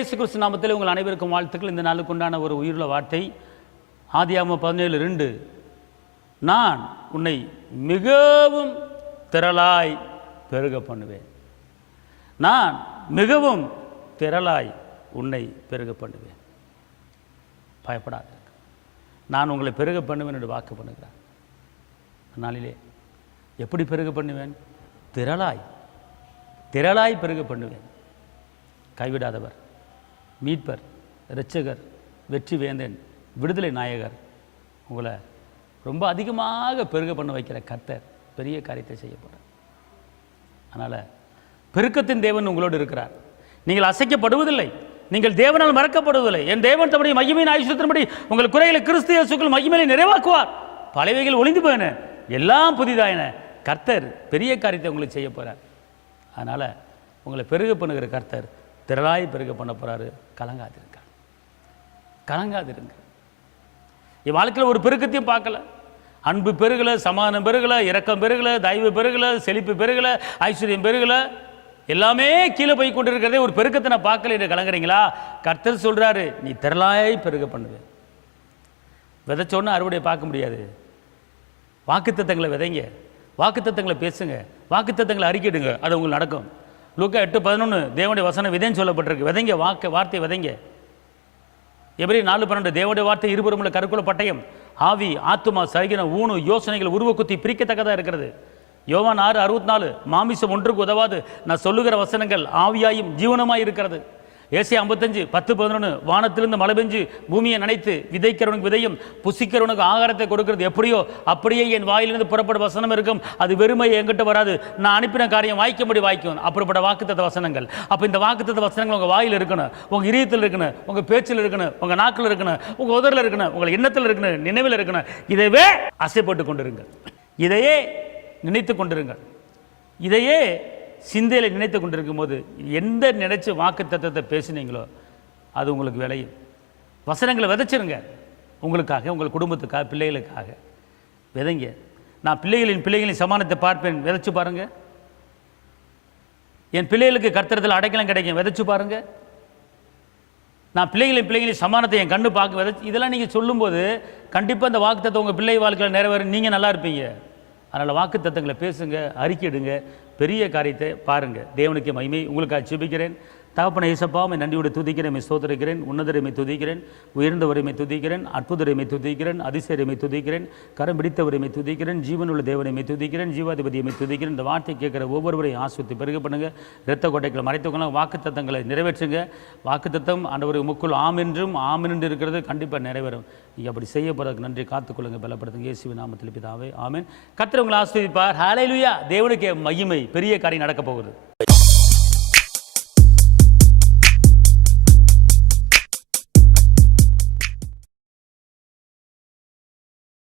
இயேசு கிறிஸ்து நாமத்தில் உங்கள் அனைவருக்கும் வாழ்த்துக்கள். இந்த நாளுக்கு உண்டான ஒரு உயிருள்ள வார்த்தை ஆதியாகமம் 17:2. நான் உன்னை மிகவும் திரளாய் பெருக பண்ணுவேன். நான் மிகவும் திரளாய் உன்னை பெருக பண்ணுவேன். பயப்படாது, நான் உங்களை பெருக பண்ணுவேன் என்று வாக்கு பண்ணுகிறார். நாளிலே எப்படி பெருக பண்ணுவேன்? திரளாய் திரளாய் பெருக பண்ணுவேன். கைவிடாதவர், மீட்பர், இரட்சகர், வெற்றி வேந்தன், விடுதலை நாயகர், உங்களை ரொம்ப அதிகமாக பெருக பண்ண வைக்கிற கர்த்தர் பெரிய காரியத்தை செய்ய போகிறார். அதனால் பெருக்கத்தின் தேவன் உங்களோடு இருக்கிறார். நீங்கள் அசைக்கப்படுவதில்லை, நீங்கள் தேவனால் மறக்கப்படுவதில்லை. என் தேவன் தம்முடைய மகிமையின் ஆயுசத்தின்படி உங்கள் குறைகளை கிறிஸ்து இயேசுக்குள் மகிமையை நிறைவாக்குவார். பழையவைகள் ஒளிந்து போயின, எல்லாம் புதிதாயின. கர்த்தர் பெரிய காரியத்தை உங்களுக்கு செய்ய போகிறார். அதனால் உங்களை பெருக பண்ணுகிற கர்த்தர் திரளாய் பெருக பண்ண போகிறாரு. கலங்காதிருங்க, கலங்காதிருங்க. என் வாழ்க்கையில் ஒரு பெருக்கத்தையும் பார்க்கல. அன்பு பெருகலை, சமாதானம் பெருகலை, இரக்கம் பெருகலை, தயவு பெருகலை, செழிப்பு பெருகலை, ஐஸ்வர்யம் பெருகலை, எல்லாமே கீழே போய் கொண்டிருக்கிறதே ஒரு பெருக்கத்தை நான் பார்க்கல என்று கலங்குறீங்களா? கர்த்தர் சொல்கிறாரு, நீ திரளாய் பெருக பண்ணுவேன். விதைச்சோன்னா அறுவடையை பார்க்க முடியாது. வாக்குத்தத்தங்களை விதைங்க, வாக்குத்தத்தங்களை பேசுங்க, வாக்குத்தத்தங்களை அறிக்கையிடுங்க, அது உங்களுக்கு நடக்கும். லூக்கா 8:11 தேவனுடைய வசனம் விதைன்னு சொல்லப்பட்டிருக்கு. விதைங்க, வார்த்தையை விதைங்க. எபிரேயர் 4:12 தேவனுடைய வார்த்தை இருபுறமுள்ள கருக்குள்ள பட்டயம், ஆவி ஆத்துமா சரீர ஊனு யோசனைகள் உருவக்குத்தி பிரிக்கத்தக்கதாக இருக்கிறது. யோவான் 6:64 மாமிசம் ஒன்றுக்கு உதவாது, நான் சொல்லுகிற வசனங்கள் ஆவியாயும் ஜீவனமாய் இருக்கிறது. ஏசாயா 55:10-11 வானத்திலிருந்து மழை பெஞ்சு பூமியை நனைத்து விதைக்கிறவனுக்கு விதையும் புசிக்கிறவனுக்கு ஆகாரத்தை கொடுக்கிறது எப்படியோ அப்படியே என் வாயிலிருந்து புறப்பட வசனம் இருக்கும். அது வெறுமை என்கிட்ட வராது, நான் அனுப்பின காரியம் வாய்க்கும்படி வாய்க்கும். அப்படிப்பட்ட வாக்குத்தத்த வசனங்கள். அப்போ இந்த வாக்குத்தத்த வசனங்கள் உங்கள் வாயில் இருக்கணும், உங்கள் இதயத்தில் இருக்கணும், உங்கள் பேச்சில் இருக்கணும், உங்கள் நாக்கில் இருக்கணும், உங்கள் உதரில் இருக்கணும், உங்கள் எண்ணத்தில் இருக்கணும், நினைவில் இருக்கணும். இதையே ஆசைப்பட்டு கொண்டிருங்க, இதையே நினைத்து கொண்டிருங்கள். இதையே சிந்தையில் நினைத்து கொண்டிருக்கும் போது எந்த நினைச்சு வாக்கு தத்துவத்தை பேசினீங்களோ அது உங்களுக்கு விளையும். வசனங்களை விதைச்சிருங்க, உங்களுக்காக, உங்கள் குடும்பத்துக்காக, பிள்ளைகளுக்காக விதைங்க. நான் பிள்ளைகளின் சமானத்தை பார்ப்பேன், விதைச்சு பாருங்க. என் பிள்ளைகளுக்கு கர்த்தரத்தில் அடைக்கலம் கிடைக்கும், விதைச்சு பாருங்க. நான் பிள்ளைகளின் சமானத்தை என் கண்ணு பார்க்க விதைச்சு. இதெல்லாம் நீங்கள் சொல்லும்போது கண்டிப்பாக இந்த வாக்கு தத்துவம் உங்கள் பிள்ளை வாழ்க்கையில் நிறைவேறும், நீங்கள் நல்லா இருப்பீங்க. அதனால் வாக்கு தத்தங்களை பேசுங்க, அறிக்கையிடுங்க, பெரிய காரியத்தை பாருங்கள். தேவனுக்கு மகிமை. உங்களுக்காக ஜெபிக்கிறேன். தகப்பனை இயேசப்பாவை நன்றியோடு துதிக்கிறேன், ஸ்தோத்திரிக்கிறேன். உன்னதரைமை துதிக்கிறேன், உயர்ந்தவரைமை துதிக்கிறேன், அற்புதரைமை துதிக்கிறேன், அதிசயரைமை துதிக்கிறேன், கரம் பிடித்தவரைமை துதிக்கிறேன், ஜீவனுள்ள தேவனைமை துதிக்கிறேன், ஜீவாதிபதியமை துதிக்கிறேன். இந்த வார்த்தை கேட்குற ஒவ்வொருவரையும் ஆஸ்வத்தி பெருக பண்ணுங்க. இரத்த கோட்டைகளை மறைத்துக்கொள்ள வாக்கு தத்தங்களை நிறைவேற்றுங்க. வாக்கு தத்தம் ஆண்டவர் முக்குள் ஆம் என்றும் ஆமென் என்று இருக்கிறது கண்டிப்பாக நிறைவேறும். நீங்கள் அப்படி செய்ய போகிறதுக்கு நன்றி. காத்துக்கொள்ளுங்க, பலப்படுத்துங்க. இயேசுவின் நாமத்தில் பிதாவே ஆமென். கர்த்தர் உங்களை ஆஸ்வதிப்பார். ஹல்லேலூயா. தேவனுக்கு மகிமை. பெரிய காரியம் நடக்க போகுது.